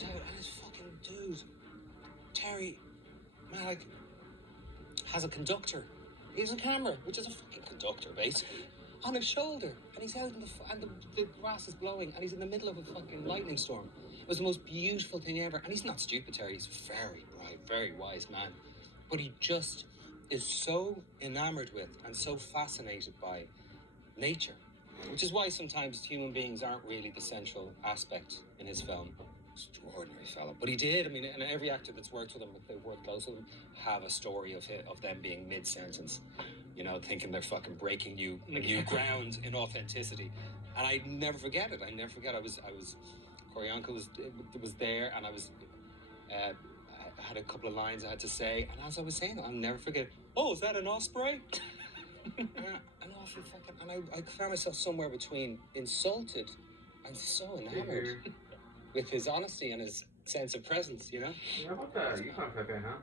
comes out and this fucking dude, Terry, man, like, has a conductor. He's a camera, which is a fucking conductor, basically, on his shoulder. And he's out in the grass is blowing, and he's in the middle of a fucking lightning storm. It was the most beautiful thing ever. And he's not stupid, Terry. He's very bright, very wise man. But he just is so enamored with and so fascinated by nature, which is why sometimes human beings aren't really the central aspect in his film. Extraordinary fellow. But he did, I mean, and every actor that's worked with him, if they've worked close with him, have a story of them being mid-sentence, you know, thinking they're fucking breaking new ground in authenticity. And I never forget it. I never forget. I was Corey Uncle was there, and I had a couple of lines I had to say, and as I was saying it, I'll never forget. Oh, is that an osprey? An awful fucking, and I found myself somewhere between insulted and so enamored with his honesty and his sense of presence, you know? Yeah, about that. You can't Pepe, huh?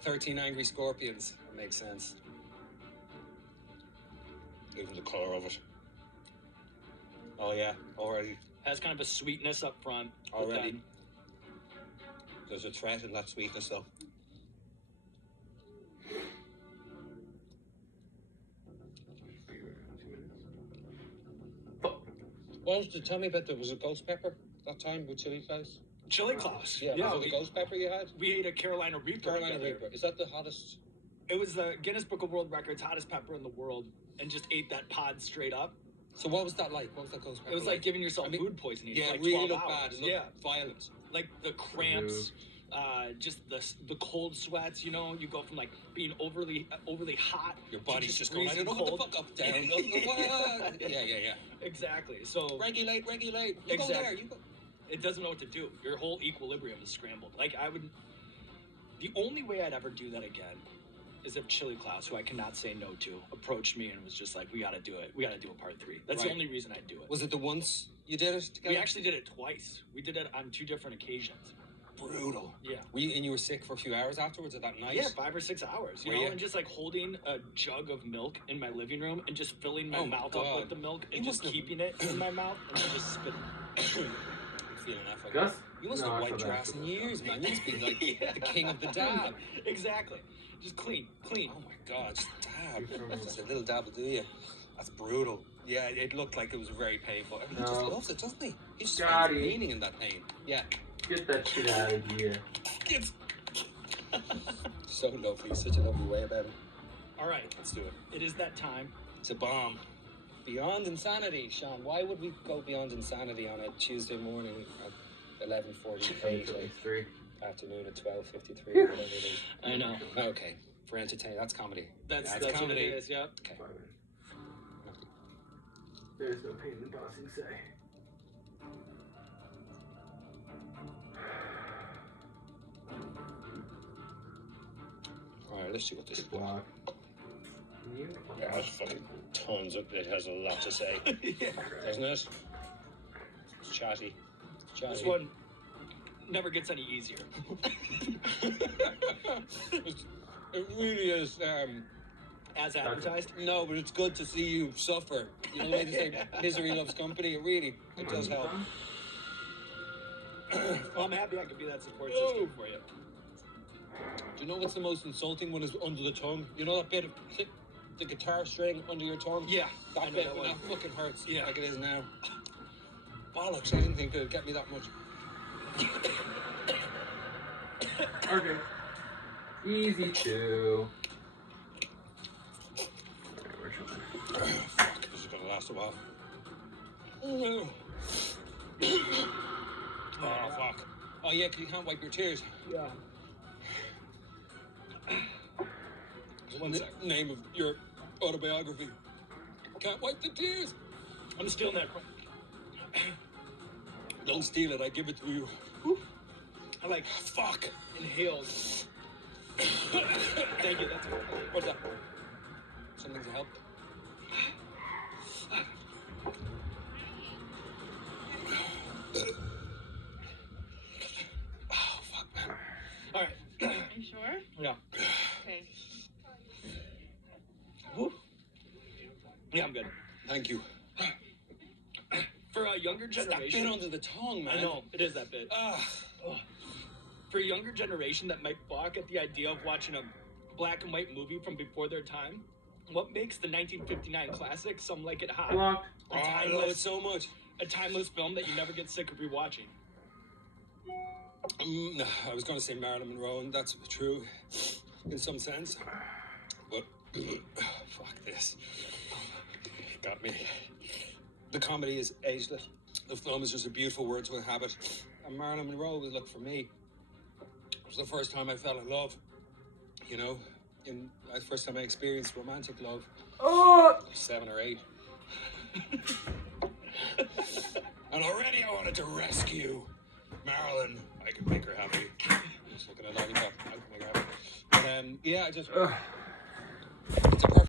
13 Angry Scorpions. That makes sense. Even the colour of it. Oh yeah, already. Has kind of a sweetness up front. Already. There's a threat in that sweetness, though. Well, tell me about, there was a ghost pepper that time with Chili Claus? Chili Claus. Yeah, was it the ghost pepper you had? We ate a Carolina Reaper. Carolina Reaper. Is that the hottest? It was the Guinness Book of World Records hottest pepper in the world, and just ate that pod straight up. So what was that like? What was that ghost pepper? It was like giving yourself food poisoning. Yeah, for like really 12 looked hours. bad. It looked violent. Like the cramps, just the cold sweats. You know, you go from like being overly hot. Your body's just going, I don't know what the fuck up, down. Yeah. Exactly. So regulate. You exactly. go there. You go. It doesn't know what to do. Your whole equilibrium is scrambled. Like the only way I'd ever do that again is if Chili Claus, who I cannot say no to, approached me and was just like, we got to do it. We got to do a part 3. That's the only reason I'd do it. Was it the once you did it together? We actually did it twice. We did it on 2 different occasions. Brutal. Yeah. And you were sick for a few hours afterwards of that night? Yeah, 5 or 6 hours. You know, and just like holding a jug of milk in my living room and just filling my mouth up with the milk and just keeping it in my mouth and then just spitting. Feeling that fucking... Gus? You must have wiped your ass in years, man. You must be like the king of the dab. Exactly. Just clean. Oh my God, just dab. Just a little dab will do you. That's brutal. Yeah, it looked like it was very painful. He just loves it, doesn't he? He just finds meaning in that pain. Yeah. Get that shit out of here. So lovely. Such a lovely way about it. All right. Let's do it. It is that time. It's a bomb. Beyond insanity, Sean. Why would we go beyond insanity on a Tuesday morning at 11:48? Afternoon at 12:53, whatever it is. I know. Okay, for entertaining, that's comedy. That's comedy. what it is. Yep. Okay. There's no pain in bossing, say. All right, let's see what this is. Block. Yeah, that's fucking tons of. It has a lot to say, doesn't it? It's chatty. This one never gets any easier. It really is. As advertised? No, but it's good to see you suffer. You know, they say misery loves company. It does help. Well, I'm happy I could be that support system for you. Do you know what's the most insulting one is under the tongue? You know that bit of the guitar string under your tongue? Yeah. That bit when that fucking hurts like it is now. Bollocks, I didn't think it would get me that much. Okay. Easy to. Fuck, this is gonna last a while. Oh, fuck. Oh, yeah, 'cause you can't wipe your tears. Yeah. What's the name of your autobiography? Can't wipe the tears. I'm stealing that. Don't steal it, I give it to you. I like, fuck. Inhaled. Thank you, that's good. What's that? Something to help? Oh, fuck, man. All right. Are you sure? Yeah. Okay. Woo. Yeah, I'm good. Thank you. for a younger It's that generation. bit under the tongue, man. I know, it is that bit. Ugh. For a younger generation that might balk at the idea of watching a black and white movie from before their time, what makes the 1959 classic Some Like It Hot Blocked. Oh, I love it so much. a timeless film that you never get sick of rewatching? No, I was going to say Marilyn Monroe, and that's true in some sense. But fuck this. Got me. The comedy is ageless. The film is just a beautiful word to inhabit. And Marilyn Monroe was, look, for me, it was the first time I fell in love. You know, the first time I experienced romantic love. Oh! 7 or 8. And already I wanted to rescue Marilyn. I can make her happy. Just looking at lollipop. I can make her happy. But yeah, I just.